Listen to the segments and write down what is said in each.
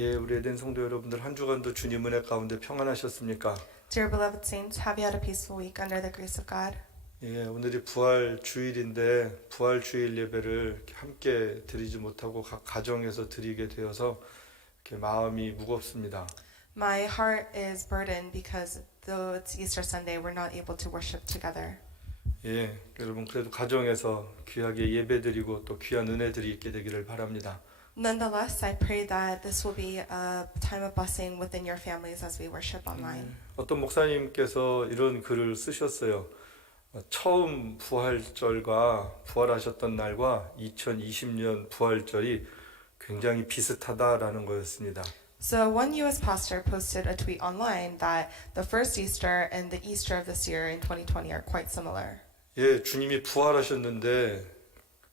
예, 우리 에덴 성도 여러분들 한 주간도 주님 은혜 가운데 평안하셨습니까? Dear beloved saints, have you had a peaceful week under the grace of God? 예, 오늘이 부활 주일인데 부활 주일 예배를 이렇게 함께 드리지 못하고 각 가정에서 드리게 되어서 이렇게 마음이 무겁습니다. My heart is burdened because though it's Easter Sunday, we're not able to worship together. 예, 여러분 그래도 가정에서 귀하게 예배드리고 또 귀한 은혜들이 있게 되기를 바랍니다. Nonetheless, I pray that this will be a time of blessing within your families as we worship online. 어떤 목사님께서 이런 글을 쓰셨어요. 처음 부활절과 부활하셨던 날과 2020년 부활절이 굉장히 비슷하다라는 거였습니다. So one U.S. pastor posted a tweet online that the first Easter and the Easter of this year in 2020 are quite similar. 예, 주님이 부활하셨는데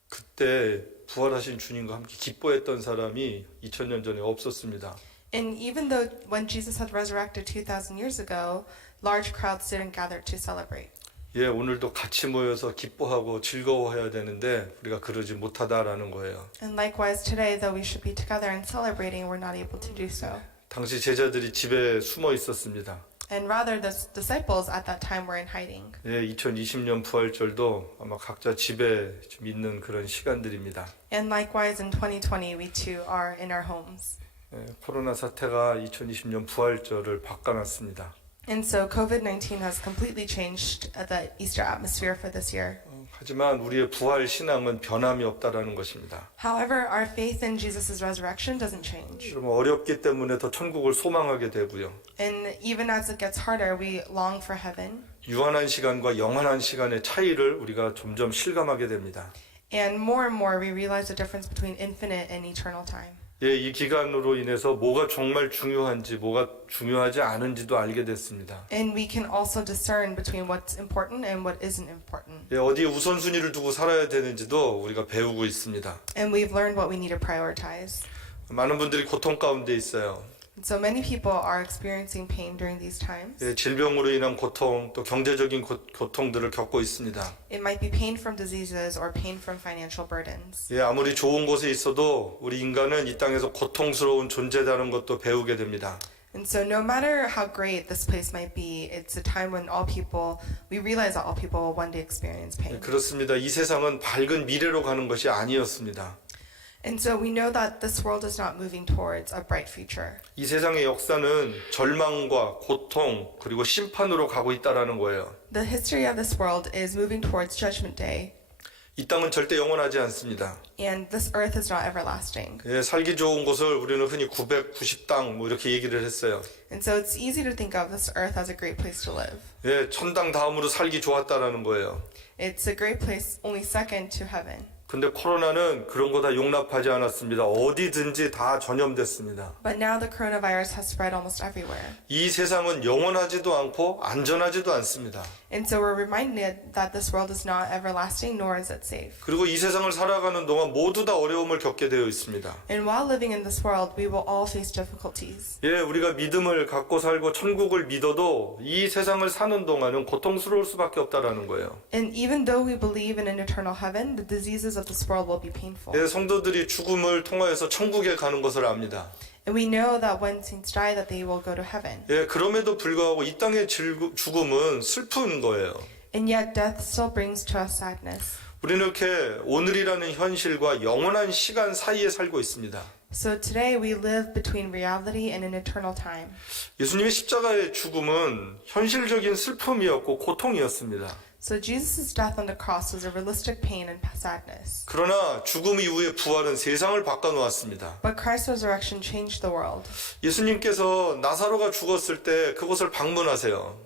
그때 부활하신 주님과 함께 기뻐했던 사람이 2000년 전에 없었습니다. And even though when Jesus had resurrected 2,000 years ago, large crowds didn't gather to celebrate. 예, 오늘도 같이 모여서 기뻐하고 즐거워해야 되는데 우리가 그러지 못하다라는 거예요. And likewise today, though we should be together and celebrating, we're not able to do so. 당시 제자들이 집에 숨어 있었습니다. And rather, the disciples at that time were in hiding. 예, 2020년 부활절도 아마 각자 집에 좀 있는 그런 시간들입니다. And likewise in 2020, we too are in our homes. 예, 코로나 사태가 2020년 부활절을 바꿔놨습니다. And so COVID-19 has completely changed the Easter atmosphere for this year. 하지만 우리의 부활 신앙은 변함이 없다라는 것입니다. However, our faith in Jesus' resurrection doesn't change. 여러분 어렵기 때문에 더 천국을 소망하게 되고요. And even as it gets harder, we long for heaven. 유한한 시간과 영원한 시간의 차이를 우리가 점점 실감하게 됩니다. And more we realize the difference between infinite and eternal time. 예, 이 기간으로 인해서 뭐가 정말 중요한지 뭐가 중요하지 않은지도 알게 됐습니다. And we can also discern between what's important and what isn't important. 예, 어디에 우선순위를 두고 살아야 되는지도 우리가 배우고 있습니다. And we've learned what we need to prioritize. 많은 분들이 고통 가운데 있어요. And so many people are experiencing pain during these times. 예, 질병으로 인한 고통, 또 경제적인 고통들을 겪고 있습니다. It might be pain from diseases or pain from financial burdens. 예, 아무리 좋은 곳에 있어도 우리 인간은 이 땅에서 고통스러운 존재다는 것도 배우게 됩니다. And so no matter how great this place might be, it's a time when we realize that all people will one day experience 예, pain. 그렇습니다. 이 세상은 밝은 미래로 가는 것이 아니었습니다. And so we know that this world is not moving towards a bright future. 이 세상의 역사는 절망과 고통 그리고 심판으로 가고 있다라는 거예요. The history of this world is moving towards Judgment Day. 이 땅은 절대 영원하지 않습니다. And this earth is not everlasting. 예, 살기 좋은 곳을 우리는 흔히 990땅 뭐 이렇게 얘기를 했어요. And so it's easy to think of this earth as a great place to live. 예, 천당 다음으로 살기 좋았다라는 거예요. It's a great place only second to heaven. 근데 코로나는 그런 거 다 용납하지 않았습니다. 어디든지 다 전염됐습니다. But now the coronavirus has spread almost everywhere. 이 세상은 영원하지도 않고 안전하지도 않습니다. And so we're reminded that this world is not everlasting, nor is it safe. 그리고 이 세상을 살아가는 동안 모두 다 어려움을 겪게 되어 있습니다. And while living in this world, we will all face difficulties. 예, 우리가 믿음을 갖고 살고 천국을 믿어도 이 세상을 사는 동안은 고통스러울 수밖에 없다라는 거예요. And even though we believe in an eternal heaven, the diseases of this world will be painful. 예, 성도들이 죽음을 통하여서 천국에 가는 것을 압니다. And we know that when saints die, that they will go to heaven. 예, 그럼에도 불구하고 이 땅의 죽음은 슬픈 거예요. And yet death still brings to us sadness. 우리는 이렇게 오늘이라는 현실과 영원한 시간 사이에 살고 있습니다. So today we live between reality and an eternal time. 예수님의 십자가의 죽음은 현실적인 슬픔이었고 고통이었습니다. So Jesus' death on the cross was a realistic pain and sadness. 그러나 죽음 이후의 부활은 세상을 바꿔놓았습니다. But Christ's resurrection changed the world. 예수님께서 나사로가 죽었을 때 그곳을 방문하세요.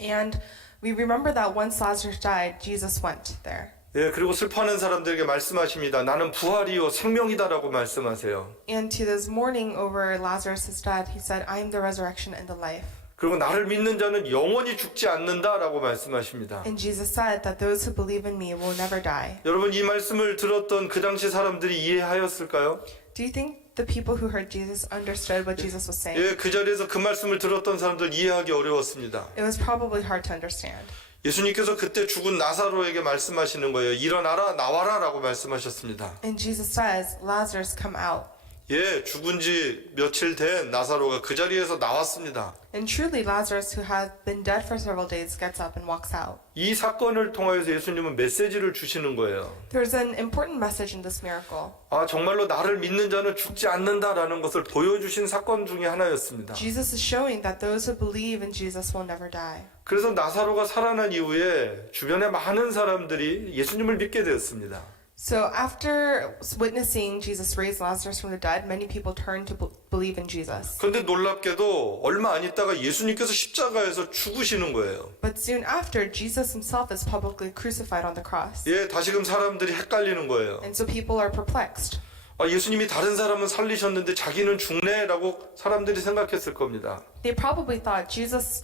And we remember that once Lazarus died, Jesus went there. 예, 그리고 슬퍼하는 사람들에게 말씀하십니다. 나는 부활이요 생명이다라고 말씀하세요. And to this mourning over Lazarus' death, he said, I am the resurrection and the life. 그리고 나를 믿는 자는 영원히 죽지 않는다라고 말씀하십니다. And Jesus said that those who believe in me will never die. 여러분 이 말씀을 들었던 그 당시 사람들이 이해하였을까요? Do you think the people who heard Jesus understood what Jesus was saying? 예, 그 자리에서 그 말씀을 들었던 사람들 이해하기 어려웠습니다. It was probably hard to understand. 예수님께서 그때 죽은 나사로에게 말씀하시는 거예요. 일어나라 나와라 라고 말씀하셨습니다. And Jesus says, Lazarus, come out. 예, 죽은 지 며칠 된 나사로가 그 자리에서 나왔습니다. And truly, Lazarus, who had been dead for several days, gets up and walks out. 이 사건을 통하여서 예수님은 메시지를 주시는 거예요. There's an important message in this miracle. 아, 정말로 나를 믿는 자는 죽지 않는다라는 것을 보여주신 사건 중에 하나였습니다. Jesus is showing that those who believe in Jesus will never die. 그래서 나사로가 살아난 이후에 주변에 많은 사람들이 예수님을 믿게 되었습니다. So after witnessing Jesus raise Lazarus from the dead, many people turned to believe in Jesus. 그런데 놀랍게도 얼마 안 있다가 예수님께서 십자가에서 죽으시는 거예요. But soon after, Jesus himself is publicly crucified on the cross. 예, 다시금 사람들이 헷갈리는 거예요. And so people are perplexed. 아, 예수님이 다른 사람은 살리셨는데 자기는 죽네라고 사람들이 생각했을 겁니다. They probably thought Jesus,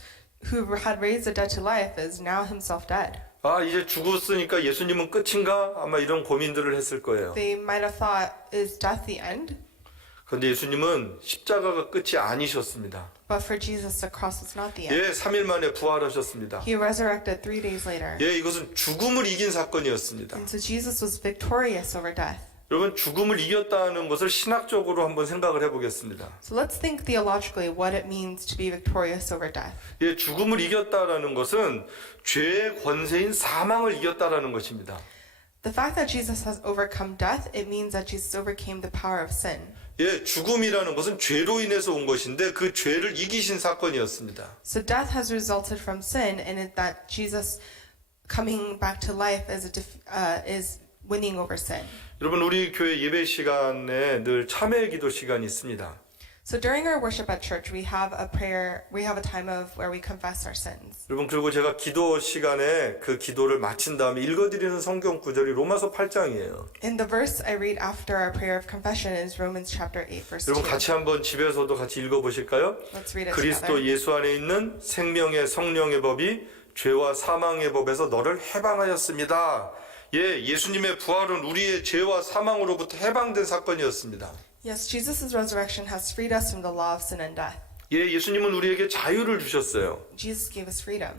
who had raised the dead to life, is now himself dead. 아, 이제 죽었으니까 예수님은 끝인가? 아마 이런 고민들을 했을 거예요. They might have thought, is death the end? 그런데 예수님은 십자가가 끝이 아니셨습니다. But for Jesus, the cross was not the end. 예, 3일 만에 부활하셨습니다. He resurrected 3 days later. 예, 이것은 죽음을 이긴 사건이었습니다. And so Jesus was victorious over death. 여러분, 죽음을 이겼다는 것을 신학적으로 한번 생각을 해보겠습니다. So let's think theologically what it means to be victorious over death. 예, 죽음을 이겼다라는 것은 죄의 권세인 사망을 이겼다라는 것입니다. The fact that Jesus has overcome death, it means that Jesus overcame the power of sin. 예, 죽음이라는 것은 죄로 인해서 온 것인데 그 죄를 이기신 사건이었습니다. So death has resulted from sin, and it, that Jesus coming back to life is winning over sin. 여러분, 우리 교회 예배 시간에 늘 참회 기도 시간이 있습니다. So during our worship at church, we have a prayer, we have a time of where we confess our sins. 여러분, 그리고 제가 기도 시간에 그 기도를 마친 다음에 읽어드리는 성경 구절이 로마서 8장이에요. And the verse I read after our prayer of confession is Romans chapter 8, verse 2. 여러분, 같이 한번 집에서도 같이 읽어보실까요? Let's read it 그리스도 together. 예수 안에 있는 생명의 성령의 법이 죄와 사망의 법에서 너를 해방하였습니다. 예, 예수님의 부활은 우리의 죄와 사망으로부터 해방된 사건이었습니다. Yes, Jesus' resurrection has freed us from the law of sin and death. 예, 예수님은 우리에게 자유를 주셨어요. Jesus gave us freedom.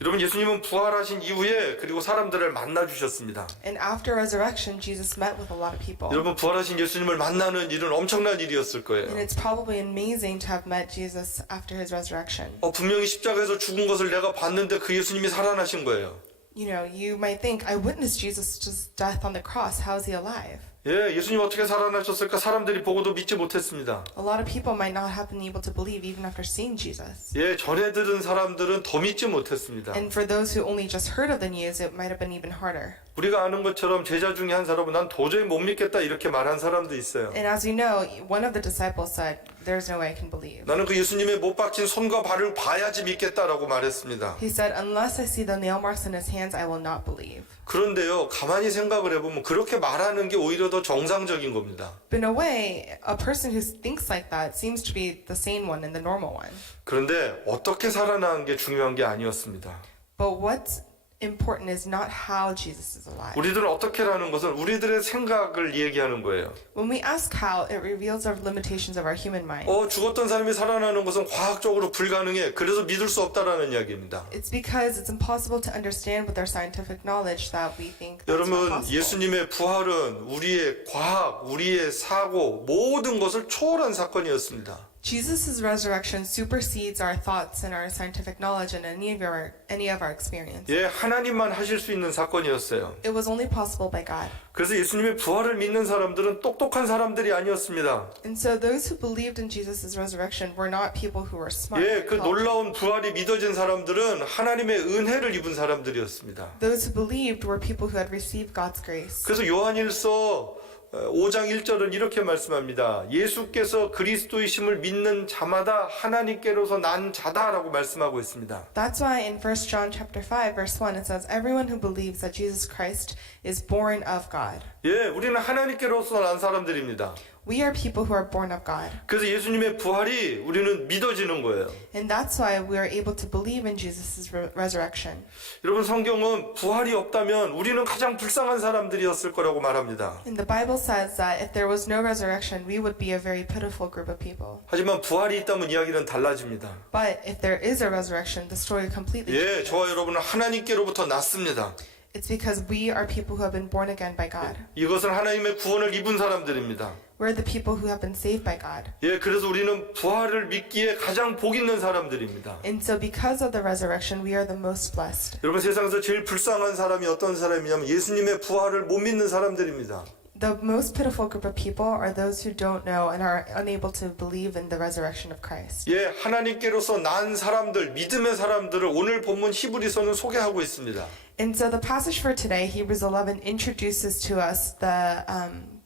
여러분, 예수님은 부활하신 이후에 그리고 사람들을 만나 주셨습니다. And after resurrection, Jesus met with a lot of people. 여러분, 부활하신 예수님을 만나는 일은 엄청난 일이었을 거예요. And it's probably amazing to have met Jesus after his resurrection. 분명히 십자가에서 죽은 것을 내가 봤는데 그 예수님이 살아나신 거예요. You know, you might think, I witnessed Jesus' death on the cross. How is he alive? 예, 예수님 어떻게 살아나셨을까? 사람들이 보고도 믿지 못했습니다. A lot of people might not have been able to believe even after seeing Jesus. 예, 전해 들은 사람들은 더 믿지 못했습니다. And for those who only just heard of the news, it might have been even harder. 우리가 아는 것처럼 제자 중에 한 사람은 난 도저히 못 믿겠다 이렇게 말한 사람도 있어요. And as we know, one of the disciples said, there's no way I can believe. 나는 그 예수님의 못 박힌 손과 발을 봐야지 믿겠다라고 말했습니다. He said, unless I see the nail marks in his hands, I will not believe. 그런데요, 가만히 생각을 해보면 그렇게 말하는 게 오히려 더 정상적인 겁니다. But in a way, a person who thinks like that seems to be the sane one and the normal one. 그런데 어떻게 살아나는 게 중요한 게 아니었습니다. But what's important is not how Jesus is alive. 우리들은 어떻게라는 것은 우리들의 생각을 얘기하는 거예요. When we ask how, it reveals our limitations of our human mind. 죽었던 사람이 살아나는 것은 과학적으로 불가능해. 그래서 믿을 수 없다라는 이야기입니다. It's because it's impossible to understand with our scientific knowledge that we think that's not 여러분, possible. 예수님의 부활은 우리의 과학, 우리의 사고, 모든 것을 초월한 사건이었습니다. Jesus' resurrection supersedes our thoughts and our scientific knowledge and any of our experience. 예, 하나님만 하실 수 있는 사건이었어요. It was only possible by God. 그래서 예수님의 부활을 믿는 사람들은 똑똑한 사람들이 아니었습니다. And so those who believed in Jesus' resurrection were not people who were smart. 예, 그 intelligent. 놀라운 부활이 믿어진 사람들은 하나님의 은혜를 입은 사람들이었습니다. Those who believed were people who had received God's grace. 그래서 요한일서 5장 1절은 이렇게 말씀합니다. 예수께서 그리스도이심을 믿는 자마다 하나님께로서 난 자다라고 말씀하고 있습니다. That's why in 1 John chapter 5 verse 1 it says everyone who believes that Jesus Christ is born of God. 예, 우리는 하나님께로서 난 사람들입니다. We are people who are born of God. 그래서 예수님의 부활이 우리는 믿어지는 거예요. And that's why we are able to believe in Jesus' resurrection. 여러분, 성경은 부활이 없다면 우리는 가장 불쌍한 사람들이었을 거라고 말합니다. And the Bible says that if there was no resurrection, we would be a very pitiful group of people. 하지만 부활이 있다면 이야기는 달라집니다. But if there is a resurrection, the story completely 예, changes. 저와 여러분은 하나님께로부터 났습니다. It's because we are people who have been born again by God. 이것은 하나님의 구원을 입은 사람들입니다. We're the people who have been saved by God. 예, 그래서 우리는 부활을 믿기에 가장 복 있는 사람들입니다. And so because of the resurrection, we are the most blessed. 여러분, 세상에서 제일 불쌍한 사람이 어떤 사람이냐면 예수님의 부활을 못 믿는 사람들입니다. The most pitiful group of people are those who don't know and are unable to believe in the resurrection of Christ. 예, 하나님께로서 난 사람들, 믿음의 사람들을 오늘 본문 히브리서는 소개하고 있습니다. And so the passage for today, Hebrews 11, introduces to us the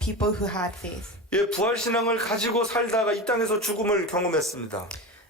people who had faith. 예, 부활 신앙을 가지고 살다가 이 땅에서 죽음을 경험했습니다.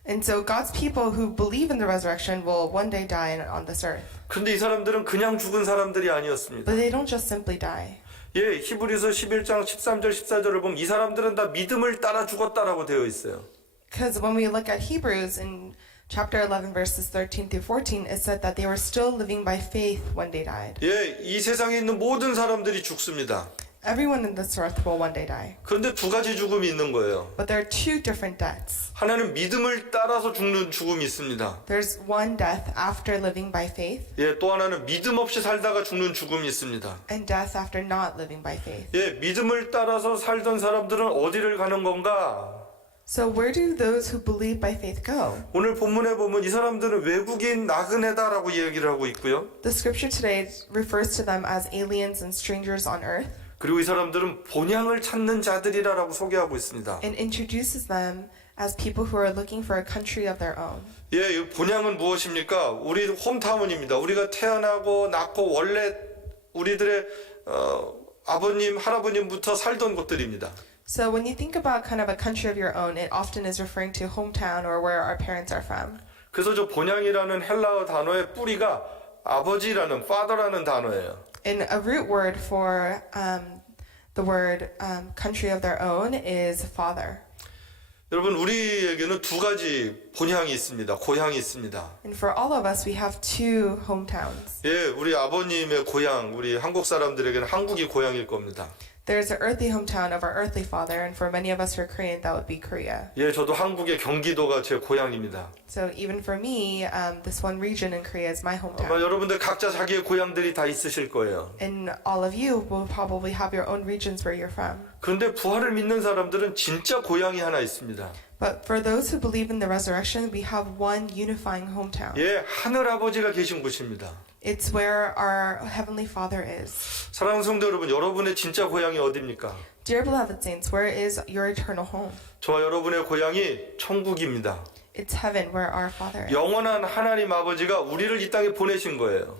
And so God's people who believe in the resurrection will one day die on this earth. 그런데 이 사람들은 그냥 죽은 사람들이 아니었습니다. But they don't just simply die. 예, 히브리서 11장 13절 14절을 보면 이 사람들은 다 믿음을 따라 죽었다라고 되어 있어요. Because when we look at Hebrews in chapter 11 verses 13 through 14, it said that they were still living by faith when they died. 예, 이 세상에 있는 모든 사람들이 죽습니다. Everyone in this earth will one day die. 그런데 두 가지 죽음이 있는 거예요. But there are two different deaths. 하나는 믿음을 따라서 죽는 죽음이 있습니다. There's one death after living by faith, 예, 또 하나는 믿음 없이 살다가 죽는 죽음이 있습니다. and death after not living by faith. 예, 믿음을 따라서 살던 사람들은 어디를 가는 건가? So where do those who believe by faith go? 오늘 본문에 보면 이 사람들은 외국인 나그네다라고 얘기를 하고 있고요. The scripture today refers to them as aliens and strangers on earth, 그리고 이 사람들은 본향을 찾는 자들이라고 소개하고 있습니다. and introduces them as people who are looking for a country of their own. 예, 이 본향은 무엇입니까? 우리 홈타운입니다. 우리가 태어나고 낳고 원래 우리들의 아버님, 할아버님부터 살던 곳들입니다. So when you think about kind of a country of your own, it often is referring to hometown or where our parents are from. 그래서 저 본향이라는 헬라어 단어의 뿌리가 아버지라는 father라는 단어예요. And a root word for the word country of their own is father. 여러분, 우리에게는 두 가지 본향이 있습니다. 고향이 있습니다. And for all of us, we have two hometowns. 예, 우리 아버님의 고향, 우리 한국 사람들에게는 한국이 고향일 겁니다. There's an earthly hometown of our earthly father, and for many of us who are Korean, that would be Korea. 예, 저도 한국의 경기도가 제 고향입니다. So even for me, this one region in Korea is my 아마 hometown. 여러분들 각자 자기의 고향들이 다 있으실 거예요. And all of you will probably have your own regions where you're from. 그런데 부활을 믿는 사람들은 진짜 고향이 하나 있습니다. But for those who believe in the resurrection, we have one unifying hometown. 예, 하늘 아버지가 계신 곳입니다. It's where our Heavenly Father is. 사랑하는 성도 여러분, 여러분의 진짜 고향이 어디입니까? Dear beloved saints, where is your eternal home? 저와 여러분의 고향이 천국입니다. It's heaven where our Father is. 영원한 하나님 아버지가 우리를 이 땅에 보내신 거예요.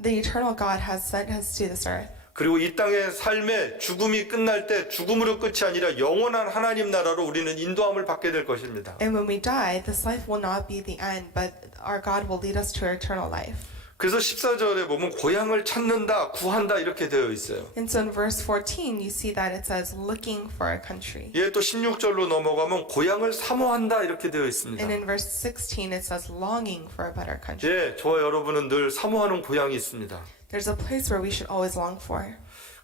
The eternal God has sent us to this earth. 그리고 이 땅의 삶의 죽음이 끝날 때 죽음으로 끝이 아니라 영원한 하나님 나라로 우리는 인도함을 받게 될 것입니다. And when we die, this life will not be the end, but our God will lead us to eternal life. 그래서 14절에 보면 고향을 찾는다, 구한다 이렇게 되어 있어요. And so in verse 14, you see that it says looking for a country. 예, 또 16절로 넘어가면 고향을 사모한다 이렇게 되어 있습니다. And in verse 16, it says longing for a better country. 예, 저와 여러분은 늘 사모하는 고향이 있습니다. There's a place where we should always long for.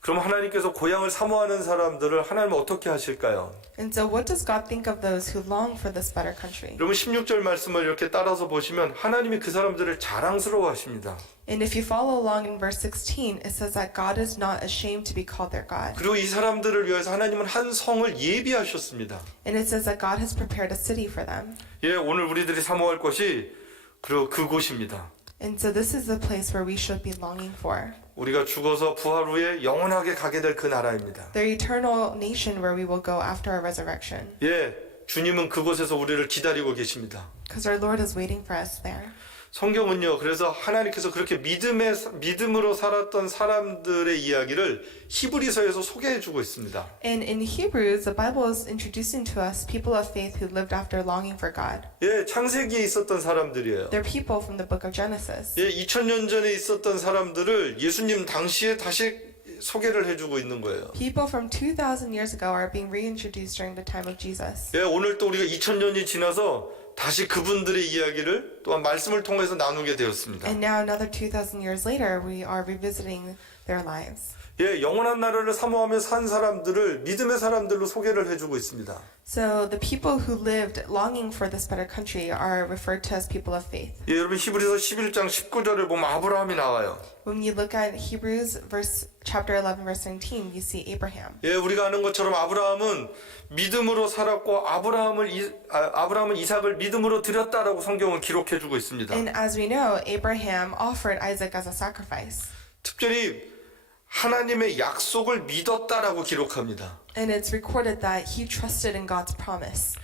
그럼 하나님께서 고향을 사모하는 사람들을 하나님은 어떻게 하실까요? And so what does God think of those who long for this better country? 여러분 16절 말씀을 이렇게 따라서 보시면 하나님이 그 사람들을 자랑스러워 하십니다. And if you follow along in verse 16, it says that God is not ashamed to be called their God. 그리고 이 사람들을 위해서 하나님은 한 성을 예비하셨습니다. And it says that God has prepared a city for them. 예, 오늘 우리들이 사모할 것이 그리고 그곳입니다. And so this is the place where we should be longing for. 우리가 죽어서 부활 후에 영원하게 가게 될 그 나라입니다. The eternal nation where we will go after our resurrection. 예, 주님은 그곳에서 우리를 기다리고 계십니다. Because our Lord is waiting for us there. 성경은요, 그래서 하나님께서 그렇게 믿음으로 살았던 사람들의 이야기를 히브리서에서 소개해주고 있습니다. And in Hebrews, the Bible is introducing to us people of faith who lived after longing for God. 예, 창세기에 있었던 사람들이에요. They're people from the book of Genesis. 예, 2000년 전에 있었던 사람들을 예수님 당시에 다시 소개를 해주고 있는 거예요. People from 2,000 years ago are being reintroduced during the time of Jesus. 예, 오늘 또 우리가 2000년이 지나서 다시 그분들의 이야기를 또한 말씀을 통해서 나누게 되었습니다. And now another 2,000 years later, we are revisiting their lives. 예, 영원한 나라를 사모하며 산 사람들을 믿음의 사람들로 소개를 해주고 있습니다. So the people who lived longing for this better country are referred to as people of faith. 예, 여러분 히브리서 11장 19절을 보면 아브라함이 나와요. When you look at Hebrews chapter 11 verse 19, you see Abraham. 예, 우리가 아는 것처럼 아브라함은 믿음으로 살았고 아브라함은 이삭을 믿음으로 드렸다라고 성경은 기록해 주고 있습니다. And as we know, Abraham offered Isaac as a sacrifice. 특별히 하나님의 약속을 믿었다라고 기록합니다. And it's recorded that he trusted in God's promise.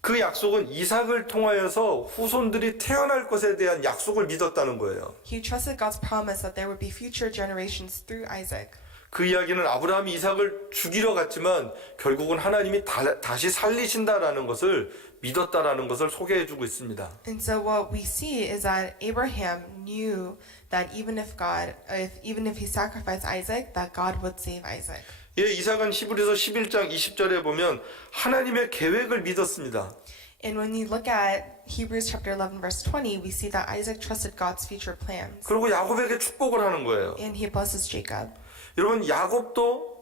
그 약속은 이삭을 통하여서 후손들이 태어날 것에 대한 약속을 믿었다는 거예요. He trusted God's promise that there would be future generations through Isaac. 그 이야기는 아브라함이 이삭을 죽이러 갔지만 결국은 하나님이 다시 살리신다라는 것을 믿었다라는 것을 소개해 주고 있습니다. And so what we see is that Abraham knew that even if he sacrificed Isaac, that God would save Isaac. 예, 이삭은 히브리서 11장 20절에 보면 하나님의 계획을 믿었습니다. And when you look at Hebrews chapter 11 verse 20, we see that Isaac trusted God's future plans. 그리고 야곱에게 축복을 하는 거예요. And he blesses Jacob. 여러분 야곱도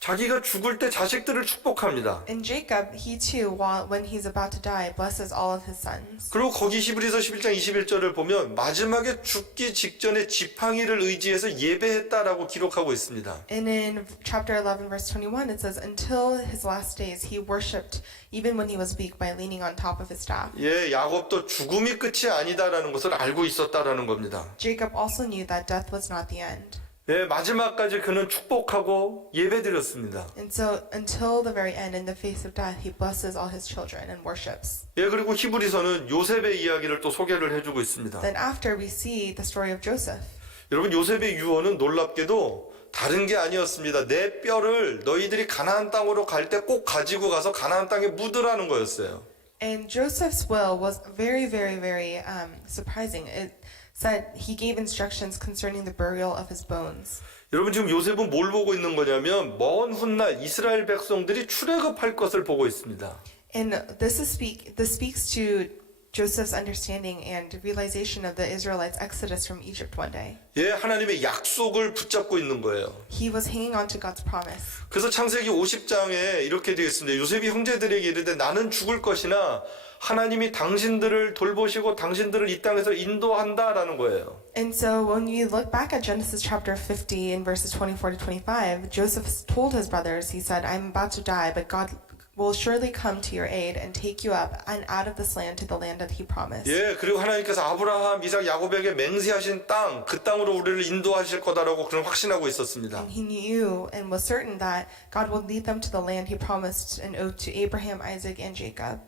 자기가 죽을 때 자식들을 축복합니다. And Jacob, he too, when he's about to die, blesses all of his sons. 그리고 거기 히브리서 11장 21절을 보면 마지막에 죽기 직전에 지팡이를 의지해서 예배했다라고 기록하고 있습니다. And in chapter 11 verse 21, it says, until his last days, he worshipped even when he was weak by leaning on top of his staff. 예, 야곱도 죽음이 끝이 아니다라는 것을 알고 있었다라는 겁니다. Jacob also knew that death was not the end. 예, 마지막까지 그는 축복하고 예배드렸습니다. And so until the very end, in the face of death, he blesses all his children and worships. 예, 그리고 히브리서는 요셉의 이야기를 또 소개를 해주고 있습니다. Then after we see the story of Joseph. 여러분 요셉의 유언은 놀랍게도 다른 게 아니었습니다. 내 뼈를 너희들이 가나안 땅으로 갈 때 꼭 가지고 가서 가나안 땅에 묻으라는 거였어요. And Joseph's will was very, very, very surprising. It said he gave instructions concerning the burial of his bones. 여러분 지금 요셉은 뭘 보고 있는 거냐면 먼 훗날 이스라엘 백성들이 출애굽할 것을 보고 있습니다. And this speaks to Joseph's understanding and realization of the Israelites' exodus from Egypt one day. 예, 하나님의 약속을 붙잡고 있는 거예요. He was hanging on to God's promise. 그래서 창세기 50장에 이렇게 되어 있습니다. 요셉이 형제들에게 이르되 나는 죽을 것이나 하나님이 당신들을 돌보시고 당신들을 이 땅에서 인도한다라는 거예요. And so when you look back at Genesis chapter 50 in verses 24 to 25, Joseph told his brothers, he said, I'm about to die, but God will surely come to your aid and take you up and out of this land to the land that he promised. 예, 그리고 하나님께서 아브라함, 이삭, 야곱에게 맹세하신 땅, 그 땅으로 우리를 인도하실 거다라고 그는 확신하고 있었습니다. And he knew and was certain that God would lead them to the land he promised an oath to Abraham, Isaac, and Jacob.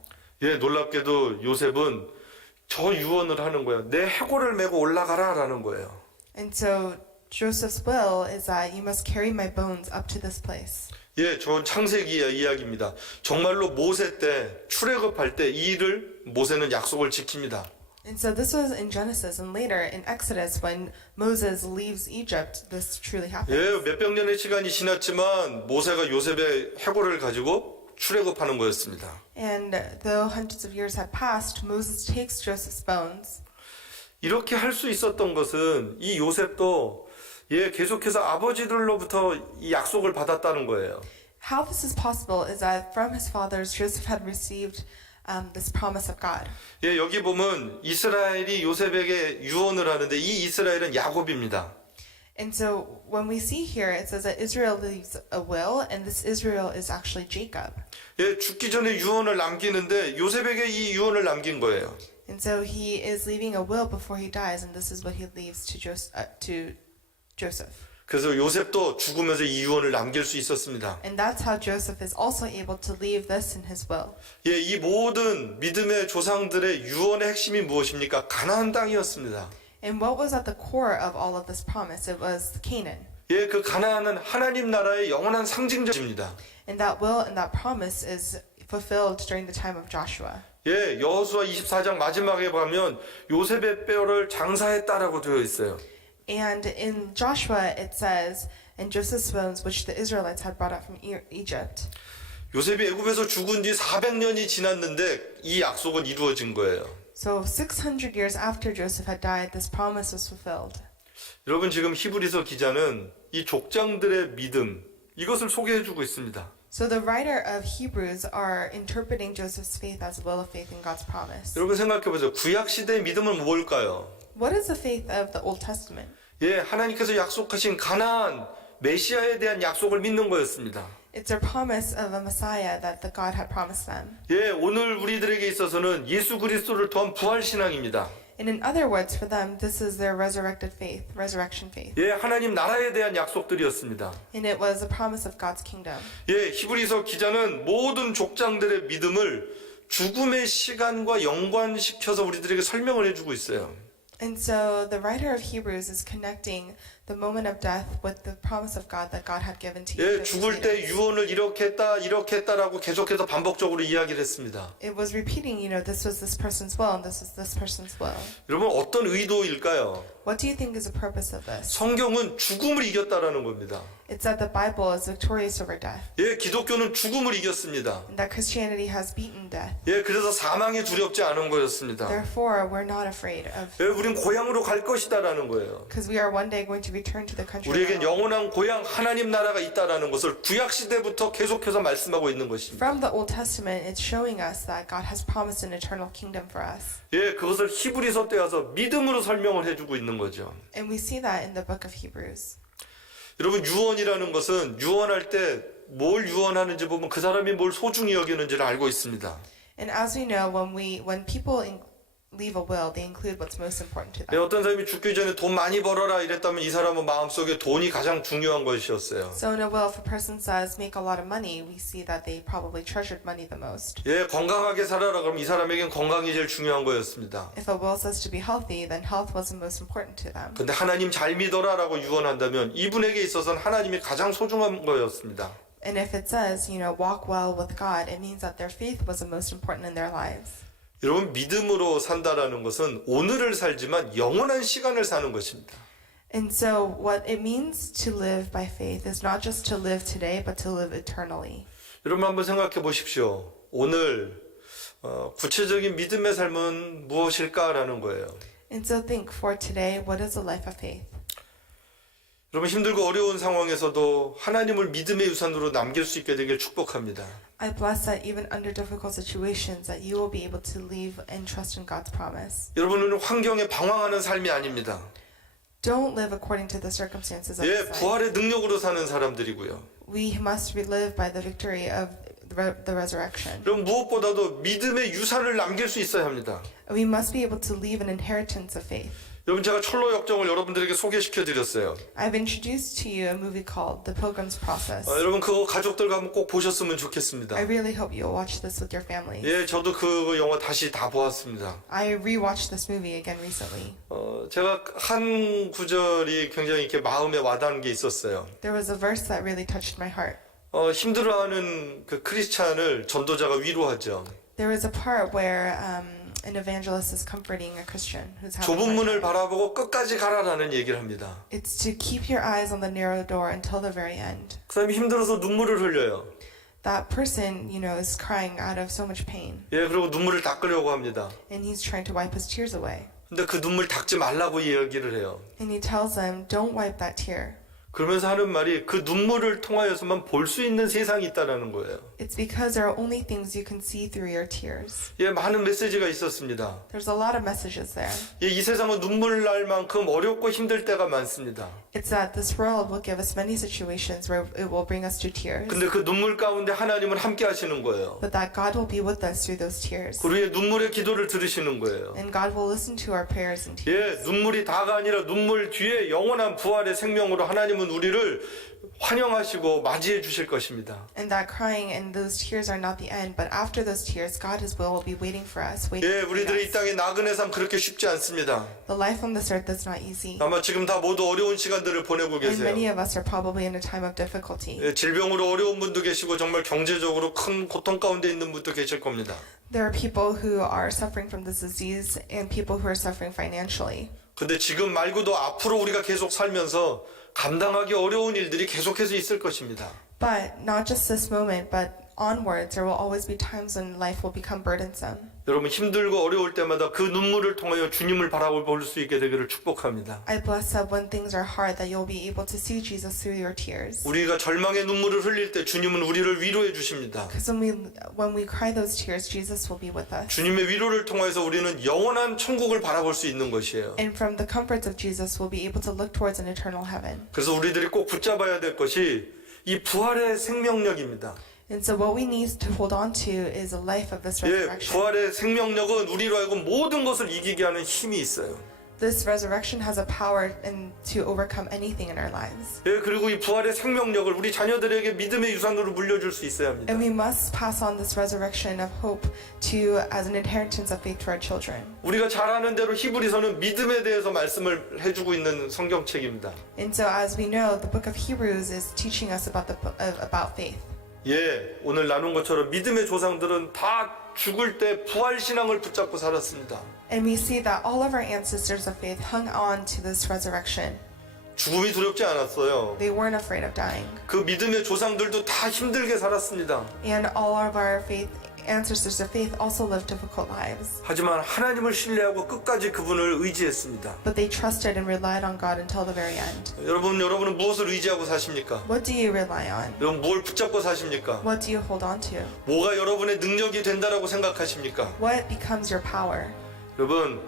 예, 놀랍게도 요셉은 저 유언을 하는 거예요. 내 해골을 메고 올라가라라는 거예요. And so Joseph's will is that you must carry my bones up to this place. 예, 좋은 창세기 이야기입니다. 정말로 모세 때 출애굽할 때 이 일을 모세는 약속을 지킵니다. And so this was in Genesis, and later in Exodus when Moses leaves Egypt, this truly happens. 예, 몇백 년의 시간이 지났지만 모세가 요셉의 해골을 가지고 출애굽하는 거였습니다. And though hundreds of years had passed, Moses takes Joseph's bones. 이렇게 할 수 있었던 것은 이 요셉도 예, 계속해서 아버지들로부터 이 약속을 받았다는 거예요. How this is possible is that from his fathers, Joseph had received this promise of God. 예, 여기 보면 이스라엘이 요셉에게 유언을 하는데 이 이스라엘은 야곱입니다. And so when we see here, it says that Israel leaves a will, and this Israel is actually Jacob. 예, 죽기 전에 유언을 남기는데 요셉에게 이 유언을 남긴 거예요. And so he is leaving a will before he dies, and this is what he leaves to Joseph. 그래서 요셉도 죽으면서 이 유언을 남길 수 있었습니다. And that's how Joseph is also able to leave this in his will. 예, 이 모든 믿음의 조상들의 유언의 핵심이 무엇입니까? 가나안 땅이었습니다. And what was at the core of all of this promise? It was Canaan. 예, 그 가나안은 하나님 나라의 영원한 상징적입니다. And that will and that promise is fulfilled during the time of Joshua. 예, 여호수아 24장 마지막에 보면 요셉의 뼈를 장사했다라고 되어 있어요. And in Joshua it says, and Joseph's bones which the Israelites had brought up from Egypt. 요셉이 애굽에서 죽은 뒤 400년이 지났는데 이 약속은 이루어진 거예요. So 600 years after Joseph had died, this promise was fulfilled. 여러분 지금 히브리서 기자는 이 족장들의 믿음 이것을 소개해주고 있습니다. So the writer of Hebrews are interpreting Joseph's faith as a will of faith in God's promise. 여러분 생각해보세요. 구약 시대의 믿음은 뭘까요? What is the faith of the Old Testament? 예, 하나님께서 약속하신 가나안 메시아에 대한 약속을 믿는 거였습니다. It's a promise of a Messiah that the God had promised them. 예, 오늘 우리들에게 있어서는 예수 그리스도를 통한 부활 신앙입니다. And in other words, for them, this is their resurrection faith. 예, 하나님 나라에 대한 약속들이었습니다. And it was a promise of God's kingdom. 예, 히브리서 기자는 모든 족장들의 믿음을 죽음의 시간과 연관시켜서 우리들에게 설명을 해주고 있어요. And so the writer of Hebrews is connecting the moment of death with the promise of God that God had given to each 예, of his 죽을 때 leaders. 유언을 이렇게 했다라고 계속해서 반복적으로 이야기를 했습니다. It was repeating, this was this person's will and this is this person's will. 여러분 어떤 의도일까요? What do you think is the purpose of this? 성경은 죽음을 이겼다라는 겁니다. It's that the Bible is victorious over death, 예, 기독교는 죽음을 이겼습니다. and that Christianity has beaten death. 예, 그래서 사망이 두렵지 않은 거였습니다. Therefore, we're not afraid of, 예, 우린 고향으로 갈 것이다라는 거예요. because we are one day going to return to the country. 우리에겐 of our own. 영원한 고향 하나님 나라가 있다라는 것을 구약 시대부터 계속해서 말씀하고 있는 것입니다. From the Old Testament, it's showing us that God has promised an eternal kingdom for us. 예, 그것을 히브리서 때 와서 믿음으로 설명을 해주고 있는 거죠. And we see that in the book of Hebrews. 여러분 유언이라는 것은 유언할 때 뭘 유언하는지 보면 그 사람이 뭘 소중히 여기는지를 알고 있습니다. And as we know, when people leave a will, they include what's most important to 예, them. 어떤 사람이 죽기 전에 돈 많이 벌어라 이랬다면 이 사람은 마음속에 돈이 가장 중요한 것이었어요. So in a will, if a person says make a lot of money, we see that they probably treasured money the most. 예, 건강하게 살아라 그러면 이 사람에겐 건강이 제일 중요한 거였습니다. If a will says to be healthy, then health was the most important to them. 근데 하나님 잘 믿어라라고 유언한다면 이분에게 있어서는 하나님이 가장 소중한 거였습니다. And if it says, walk well with God, it means that their faith was the most important in their lives. 여러분 믿음으로 산다라는 것은 오늘을 살지만 영원한 시간을 사는 것입니다. And so what it means to live by faith is not just to live today, but to live eternally. 여러분 한번 생각해 보십시오. 오늘 구체적인 믿음의 삶은 무엇일까라는 거예요. And so think, for today, what is a life of faith? 여러분 힘들고 어려운 상황에서도 하나님을 믿음의 유산으로 남길 수 있게 되길 축복합니다. I bless that even under difficult situations, that you will be able to live and trust in God's promise. 여러분은 환경에 방황하는 삶이 아닙니다. Don't live according to the circumstances of 예, this life. 부활의 능력으로 사는 사람들이고요. We must live by the victory of the resurrection. 그럼 무엇보다도 믿음의 유산을 남길 수 있어야 합니다. We must be able to leave an inheritance of faith. 여러분 제가 철로 역정을 여러분들에게 소개시켜 드렸어요. I've introduced to you a movie called The Pilgrim's Process. 여러분 그거 가족들과 한번 꼭 보셨으면 좋겠습니다. I really hope you'll watch this with your family. 예, 저도 그 영화 다시 다 보았습니다. I rewatched this movie again recently. 제가 한 구절이 굉장히 이렇게 마음에 와닿는 게 있었어요. There was a verse that really touched my heart. 힘들어하는 그 크리스찬을 전도자가 위로하죠. There was a part where an evangelist is comforting a Christian who's having 좁은 a hard 문을 time. 바라보고 끝까지 가라라는 얘기를 합니다. It's to keep your eyes on the narrow door until the very end. 그 사람이 힘들어서 눈물을 흘려요. That person, is crying out of so much pain, 예, 그리고 눈물을 닦으려고 합니다. and he's trying to wipe his tears away. 근데 그 눈물 닦지 말라고 이야기를 해요. And he tells them, don't wipe that tear. 그러면서 하는 말이 그 눈물을 통하여서만 볼 수 있는 세상이 있다라는 거예요. It's because there are only things you can see through your tears. 예, 많은 메시지가 있었습니다. There's a lot of messages there. 예, 이 세상은 눈물 날 만큼 어렵고 힘들 때가 많습니다. It's that this world will give us many situations where it will bring us to tears, 근데 그 눈물 가운데 하나님은 함께 하시는 거예요. but that God will be with us through those tears. 우리의 눈물의 기도를 들으시는 거예요. And God will listen to our prayers and tears. 예, 눈물이 다가 아니라 눈물 뒤에 영원한 부활의 생명으로 하나님은 우리를 환영하시고 맞이해 주실 것입니다. And that crying and those tears are not the end, but after those tears, God's will be waiting for us, waiting 예, for 우리들이 이 us. 땅의 나그네 삶 그렇게 쉽지 않습니다. The life on this earth is not easy, 아마 지금 다 모두 어려운 시간들을 보내고 and 계세요. many of us are probably in a time of difficulty. 예, 질병으로 어려운 분도 계시고 정말 경제적으로 큰 고통 가운데 있는 분도 계실 겁니다. There are people who are suffering from this disease and people who are suffering financially. 근데 지금 말고도 앞으로 우리가 계속 살면서 감당하기 어려운 일들이 계속해서 있을 것입니다. But not just this moment, but onwards, there will always be times when life will become burdensome. 여러분 힘들고 어려울 때마다 그 눈물을 통하여 주님을 바라볼 수 있게 되기를 축복합니다. I bless that when things are hard, that you'll be able to see Jesus through your tears. 우리가 절망의 눈물을 흘릴 때 주님은 우리를 위로해 주십니다. Because when we cry those tears, Jesus will be with us. 주님의 위로를 통해서 우리는 영원한 천국을 바라볼 수 있는 것이에요. And from the comforts of Jesus, we'll be able to look towards an eternal heaven. 그래서 우리들이 꼭 붙잡아야 될 것이 이 부활의 생명력입니다. And so what we need to hold on to is a life of this 예, resurrection. 부활의 생명력은 우리로 하여금 모든 것을 이기게 하는 힘이 있어요. This resurrection has a power to overcome anything in our lives. 예, 그리고 이 부활의 생명력을 우리 자녀들에게 믿음의 유산으로 물려줄 수 있어야 합니다. And we must pass on this resurrection of hope as an inheritance of faith to our children. 우리가 잘 아는 대로 히브리서는 믿음에 대해서 말씀을 해주고 있는 성경책입니다. And so as we know, the book of Hebrews is teaching us about faith. 예, 오늘 나눈 것처럼 믿음의 조상들은 다 죽을 때 부활 신앙을 붙잡고 살았습니다. And we see that all of our ancestors of faith hung on to this resurrection. 죽음이 두렵지 않았어요. They weren't afraid of dying. 그 믿음의 조상들도 다 힘들게 살았습니다. And all of our ancestors of faith also lived difficult lives. 하지만 하나님을 신뢰하고 끝까지 그분을 의지했습니다. But they trusted and relied on God until the very end. 여러분은 무엇을 의지하고 사십니까? What do you rely on? 여러분 뭘 붙잡고 사십니까? What do you hold on to? 뭐가 여러분의 능력이 된다라고 생각하십니까? What becomes your power? 여러분,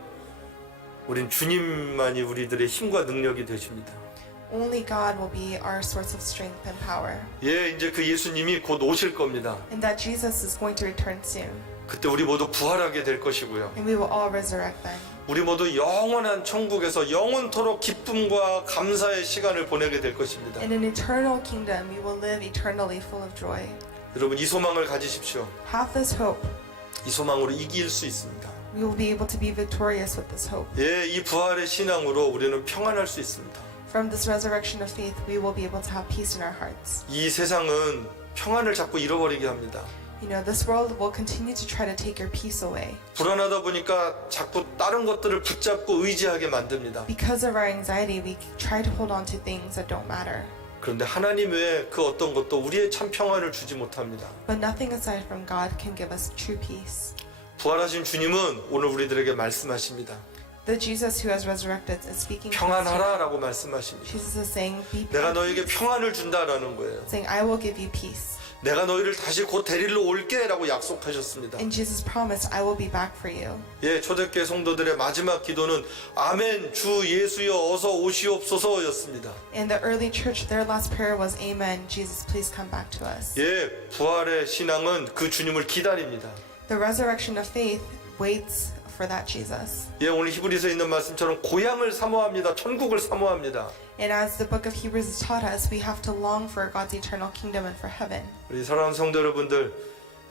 우린 주님만이 우리들의 힘과 능력이 되십니다. Only God will be our source of strength and power. 예, 이제 그 예수님이 곧 오실 겁니다. And that Jesus is going to return soon. 그때 우리 모두 부활하게 될 것이고요. And we will all resurrect then. 우리 모두 영원한 천국에서 영원토록 기쁨과 감사의 시간을 보내게 될 것입니다. In an eternal kingdom, we will live eternally full of joy. 여러분 이 소망을 가지십시오. Have this hope. 이 소망으로 이길 수 있습니다. We will be able to be victorious with this hope. 예, 이 부활의 신앙으로 우리는 평안할 수 있습니다. From this resurrection of faith, we will be able to have peace in our hearts. 이 세상은 평안을 자꾸 잃어버리게 합니다. You know, this world will continue to try to take your peace away. 불안하다 보니까 자꾸 다른 것들을 붙잡고 의지하게 만듭니다. Because of our anxiety, we try to hold on to things that don't matter. 그런데 하나님 외에 그 어떤 것도 우리의 참 평안을 주지 못합니다. But nothing aside from God can give us true peace. 부활하신 주님은 오늘 우리들에게 말씀하십니다. The Jesus who has resurrected is speaking to us. 평안하라라고 말씀하십니다. Jesus is saying, be 내가 at 너에게 peace. 평안을 준다라는 거예요. Saying, I will give you peace. 내가 너희를 다시 곧 데리러 올게라고 약속하셨습니다. And Jesus promised, I will be back for you. 예, 초대교회 성도들의 마지막 기도는 아멘 주 예수여 어서 오시옵소서였습니다. In the early church, their last prayer was, Amen, Jesus, please come back to us. 예, 부활의 신앙은 그 주님을 기다립니다. The resurrection of faith waits for that Jesus. 예, 오늘 히브리서에 있는 말씀처럼 고향을 사모합니다. 천국을 사모합니다. And as the book of Hebrews has taught us, we have to long for God's eternal kingdom and for heaven. 우리 사랑하는 성도 여러분들,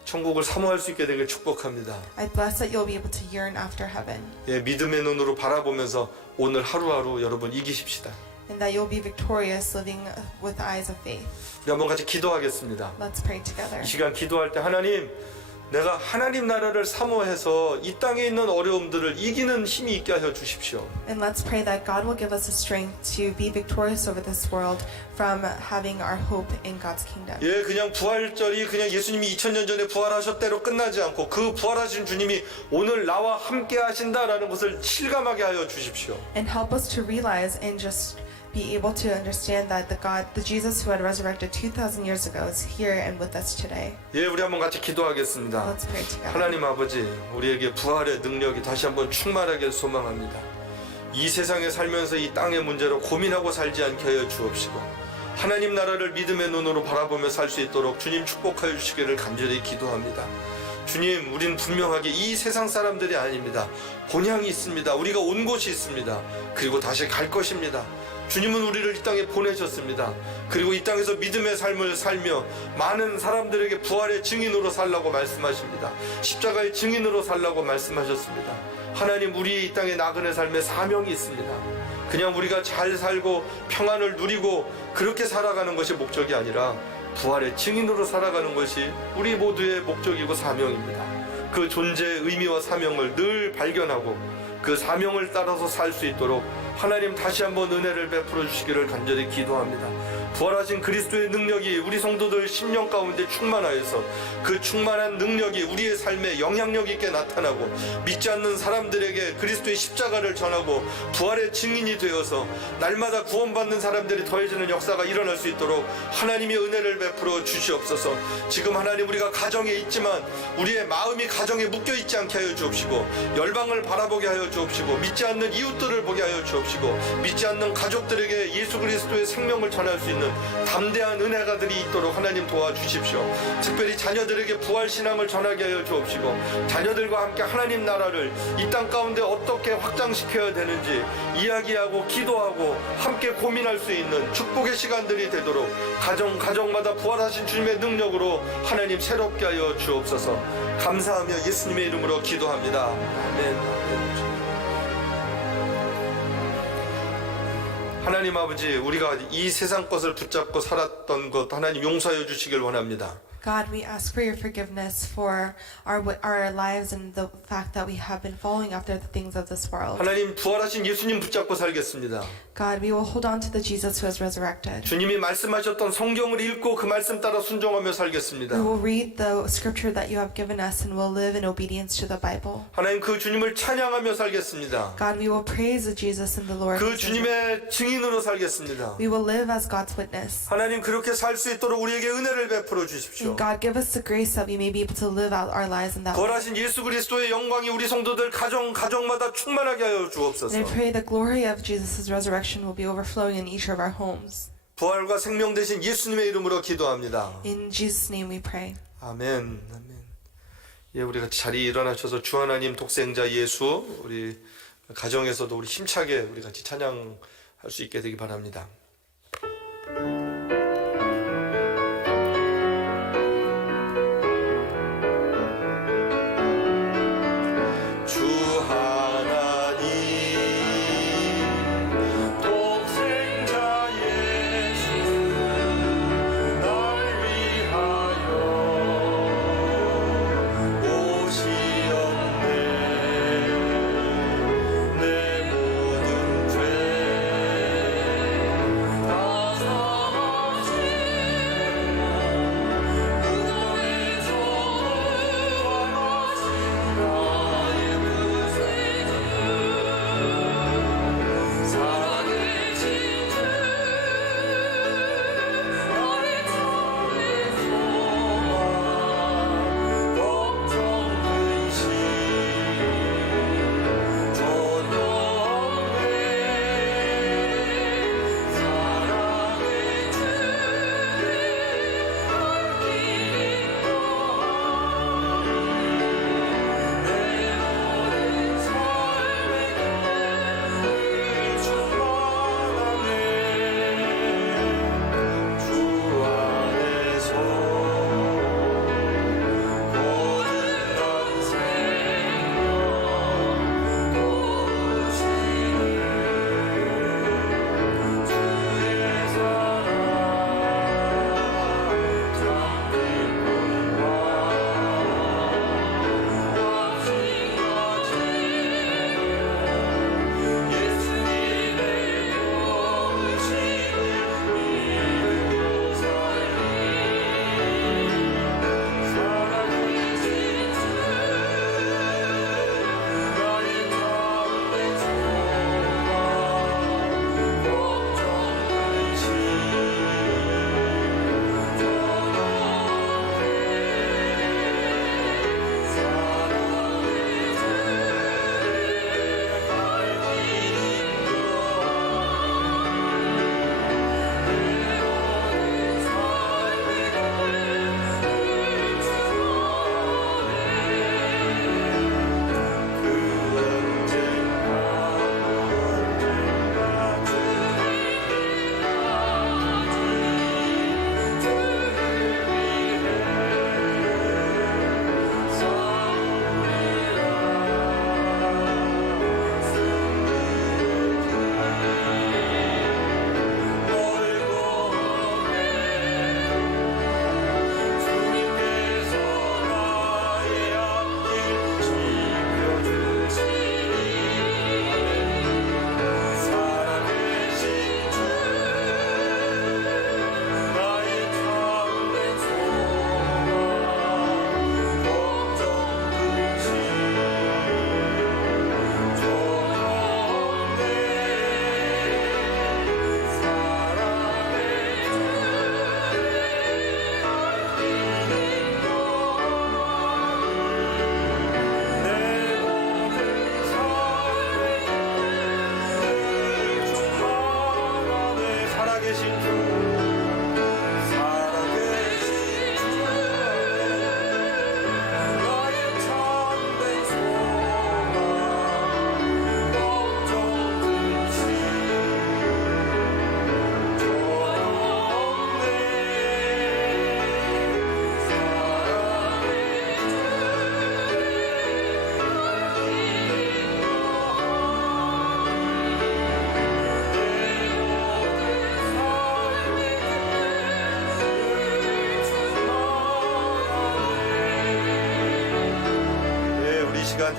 천국을 사모할 수 있게 되길 축복합니다. I bless that you'll be able to yearn after heaven, 예, 믿음의 눈으로 바라보면서 오늘 하루하루 여러분 이기십시다. and that you'll be victorious living with eyes of faith. 우리 한번 같이 기도하겠습니다. Let's pray together. 이 시간 기도할 때 하나님, 내가 하나님 나라를 사모해서 이 땅에 있는 어려움들을 이기는 힘이 있게 하여 주십시오. And let's pray that God will give us the strength to be victorious over this world from having our hope in God's kingdom. 예, 그냥 부활절이 그냥 예수님이 2000년 전에 부활하셨대로 끝나지 않고 그 부활하신 주님이 오늘 나와 함께 하신다라는 것을 실감하게 하여 주십시오. And help us to realize and just be able to understand that the Jesus who had resurrected 2,000 years ago is here and with us today. 예, 우리 한번 같이 기도하겠습니다. Let's pray together. 하나님 아버지, 우리에게 부활의 능력이 다시 한번 충만하게 소망합니다. 이 세상에 살면서 이 땅의 문제로 고민하고 살지 않게 하여 주옵시고 하나님 나라를 믿음의 눈으로 바라보며 살 수 있도록 주님 축복하여 주시기를 간절히 기도합니다. 주님, 우린 분명하게 이 세상 사람들이 아닙니다. 본향이 있습니다. 우리가 온 곳이 있습니다. 그리고 다시 갈 것입니다. 주님은 우리를 이 땅에 보내셨습니다. 그리고 이 땅에서 믿음의 삶을 살며 많은 사람들에게 부활의 증인으로 살라고 말씀하십니다. 십자가의 증인으로 살라고 말씀하셨습니다. 하나님, 우리 이 땅에 나그네 삶에 사명이 있습니다. 그냥 우리가 잘 살고 평안을 누리고 그렇게 살아가는 것이 목적이 아니라 부활의 증인으로 살아가는 것이 우리 모두의 목적이고 사명입니다. 그 존재의 의미와 사명을 늘 발견하고 그 사명을 따라서 살 수 있도록 하나님 다시 한번 은혜를 베풀어 주시기를 간절히 기도합니다. 부활하신 그리스도의 능력이 우리 성도들 심령 가운데 충만하여서 그 충만한 능력이 우리의 삶에 영향력 있게 나타나고 믿지 않는 사람들에게 그리스도의 십자가를 전하고 부활의 증인이 되어서 날마다 구원받는 사람들이 더해지는 역사가 일어날 수 있도록 하나님의 은혜를 베풀어 주시옵소서. 지금 하나님 우리가 가정에 있지만 우리의 마음이 가정에 묶여 있지 않게 하여 주옵시고 열방을 바라보게 하여 주옵시고 믿지 않는 이웃들을 보게 하여 주옵시고 믿지 않는 가족들에게 예수 그리스도의 생명을 전할 수 있는 담대한 은혜가들이 있도록 하나님 도와주십시오. 특별히 자녀들에게 부활신앙을 전하게 하여 주옵시고 자녀들과 함께 하나님 나라를 이 땅 가운데 어떻게 확장시켜야 되는지 이야기하고 기도하고 함께 고민할 수 있는 축복의 시간들이 되도록 가정마다 부활하신 주님의 능력으로 하나님 새롭게 하여 주옵소서. 감사하며 예수님의 이름으로 기도합니다. 아멘. 하나님 아버지, 우리가 이 세상 것을 붙잡고 살았던 것 하나님 용서하여 주시길 원합니다. God, we ask for your forgiveness for our lives and the fact that we have been following after the things of this world. 하나님 부활하신 예수님 붙잡고 살겠습니다. God, we will hold on to the Jesus who has resurrected. 주님이 말씀하셨던 성경을 읽고 그 말씀 따라 순종하며 살겠습니다. We will read the scripture that you have given us and will live in obedience to the Bible. 하나님 그 주님을 찬양하며 살겠습니다. God, we will praise the Jesus and the Lord. 그 주님의 증인으로 살겠습니다. We will live as God's witness. 하나님 그렇게 살 수 있도록 우리에게 은혜를 베풀어 주십시오. And God, give us the grace that we may be able to live out our lives in that way. 부활하신 예수 그리스도의 영광이 우리 성도들 가정마다 충만하게 하여 주옵소서. And I pray the glory of Jesus' resurrection will be overflowing in each of our homes. 부활과 생명 되신 예수님의 이름으로 기도합니다. In Jesus' name we pray. 아멘. 아멘. 예, 우리 같이 자리에 일어나셔서 주 하나님 독생자 예수 우리 가정에서도 우리 힘차게 우리 같이 찬양할 수 있게 되기 바랍니다.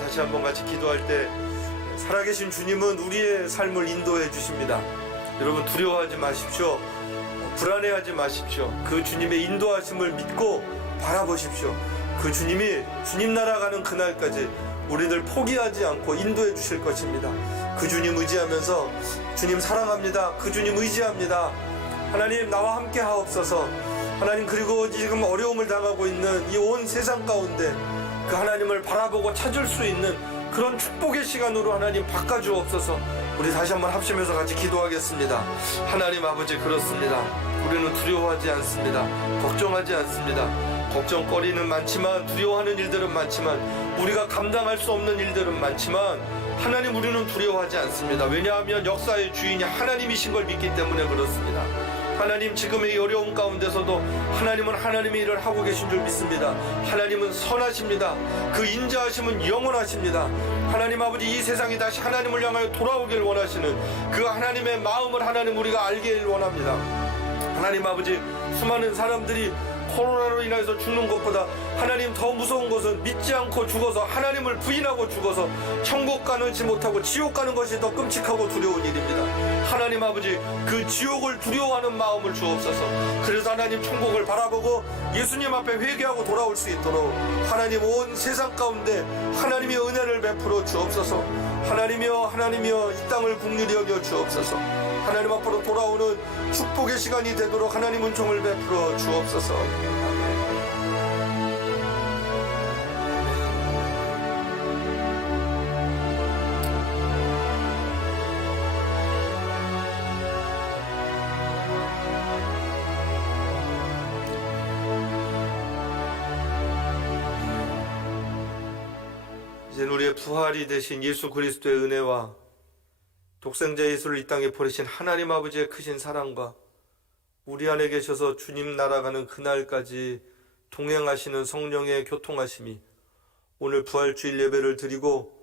다시 한번 같이 기도할 때 살아계신 주님은 우리의 삶을 인도해 주십니다. 여러분 두려워하지 마십시오. 불안해하지 마십시오. 그 주님의 인도하심을 믿고 바라보십시오. 그 주님이 주님 나라 가는 그날까지 우리들 포기하지 않고 인도해 주실 것입니다. 그 주님 의지하면서 주님 사랑합니다. 그 주님 의지합니다. 하나님 나와 함께 하옵소서. 하나님 그리고 지금 어려움을 당하고 있는 이 온 세상 가운데 그 하나님을 바라보고 찾을 수 있는 그런 축복의 시간으로 하나님 바꿔주옵소서. 우리 다시 한번 합심해서 같이 기도하겠습니다. 하나님 아버지 그렇습니다. 우리는 두려워하지 않습니다. 걱정하지 않습니다. 걱정거리는 많지만 두려워하는 일들은 많지만 우리가 감당할 수 없는 일들은 많지만 하나님 우리는 두려워하지 않습니다. 왜냐하면 역사의 주인이 하나님이신 걸 믿기 때문에 그렇습니다. 하나님 지금의 이 어려움 가운데서도 하나님은 하나님의 일을 하고 계신 줄 믿습니다. 하나님은 선하십니다. 그 인자하심은 영원하십니다. 하나님 아버지 이 세상이 다시 하나님을 향하여 돌아오길 원하시는 그 하나님의 마음을 하나님 우리가 알길 원합니다. 하나님 아버지 수많은 사람들이 코로나로 인해서 죽는 것보다 하나님 더 무서운 것은 믿지 않고 죽어서 하나님을 부인하고 죽어서 천국 가는지 못하고 지옥 가는 것이 더 끔찍하고 두려운 일입니다. 하나님 아버지 그 지옥을 두려워하는 마음을 주옵소서. 그래서 하나님 천국을 바라보고 예수님 앞에 회개하고 돌아올 수 있도록 하나님 온 세상 가운데 하나님의 은혜를 베풀어 주옵소서. 하나님이여 이 땅을 긍휼히 여겨 주옵소서. 하나님 앞으로 돌아오는 축복의 시간이 되도록 하나님 은총을 베풀어 주옵소서. 아멘. 이제는 우리의 부활이 되신 예수 그리스도의 은혜와 독생자 예수를 이 땅에 보내신 하나님 아버지의 크신 사랑과 우리 안에 계셔서 주님 날아가는 그날까지 동행하시는 성령의 교통하심이 오늘 부활주일 예배를 드리고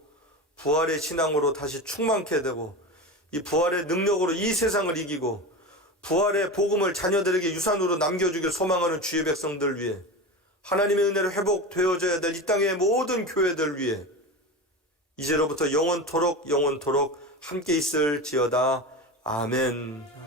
부활의 신앙으로 다시 충만케 되고 이 부활의 능력으로 이 세상을 이기고 부활의 복음을 자녀들에게 유산으로 남겨주길 소망하는 주의 백성들 위해 하나님의 은혜로 회복되어져야 될 이 땅의 모든 교회들 위해 이제로부터 영원토록 함께 있을지어다. 아멘.